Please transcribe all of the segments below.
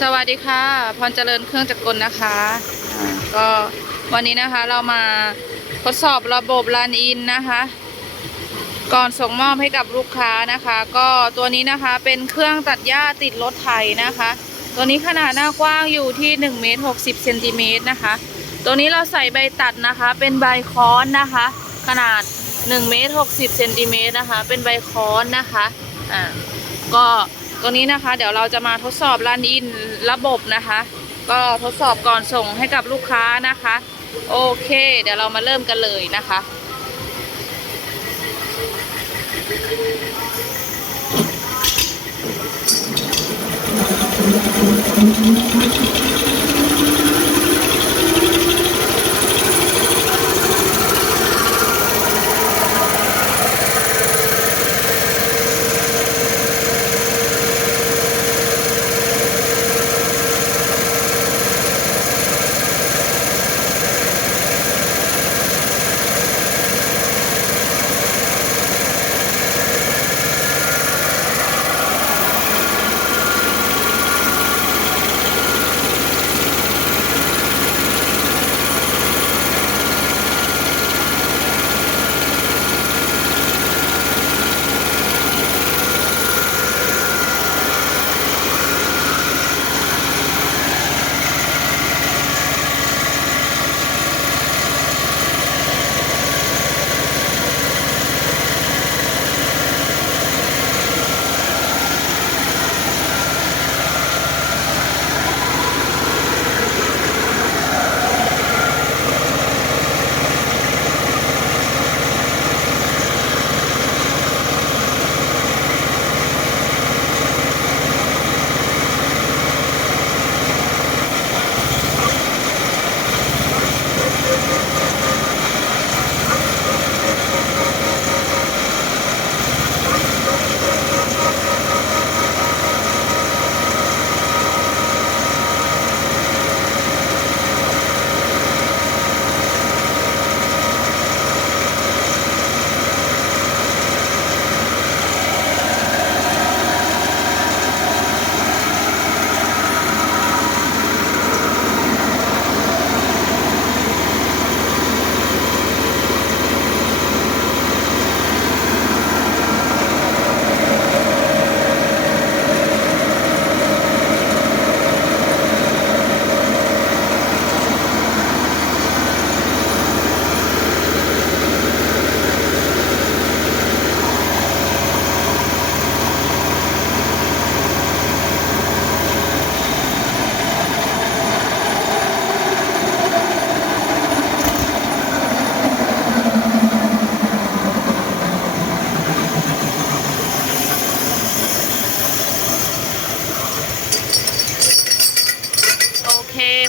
สวัสดีค่ะ พรเจริญเครื่องจักรกลนะคะอ่าก็วันนี้นะคะเรามาทดสอบระบบรันอินนะคะ ก่อนส่งมอบให้กับลูกค้านะคะ ก็ตัวนี้นะคะเป็นเครื่องตัดหญ้าติดรถไถนะคะ ตัวนี้ขนาดหน้ากว้างอยู่ที่1เมตร60เซนติเมตรนะคะ ตัวนี้เราใส่ใบตัดนะคะ เป็นใบค้อนนะคะ ขนาด1เมตร60เซนติเมตรนะคะ เป็นใบค้อนนะคะอ่าก็ ตรงนี้นะคะ เดี๋ยวเราจะมาทดสอบรันอินระบบนะคะ ก็ทดสอบก่อนส่งให้กับลูกค้านะคะ โอเค เดี๋ยวเรามาเริ่มกันเลยนะคะโ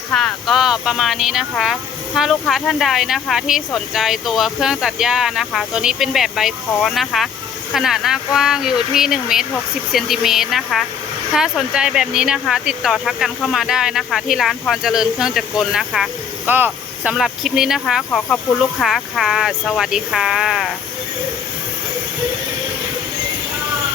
ค่ะ ก็ประมาณนี้นะคะ ถ้าลูกค้าท่านใดนะคะที่สนใจตัวเครื่องตัดหญ้านะคะ ตัวนี้เป็นแบบใบคอนนะคะ ขนาดหน้ากว้างอยู่ที่1เมตร60เซนติเมตรนะคะ ถ้าสนใจแบบนี้นะคะ ติดต่อทักกันเข้ามาได้นะคะ ที่ร้านพรเจริญเครื่องจักรกลนะคะ ก็สำหรับคลิปนี้นะคะ ขอขอบคุณลูกค้าค่ะ สวัสดีค่ะ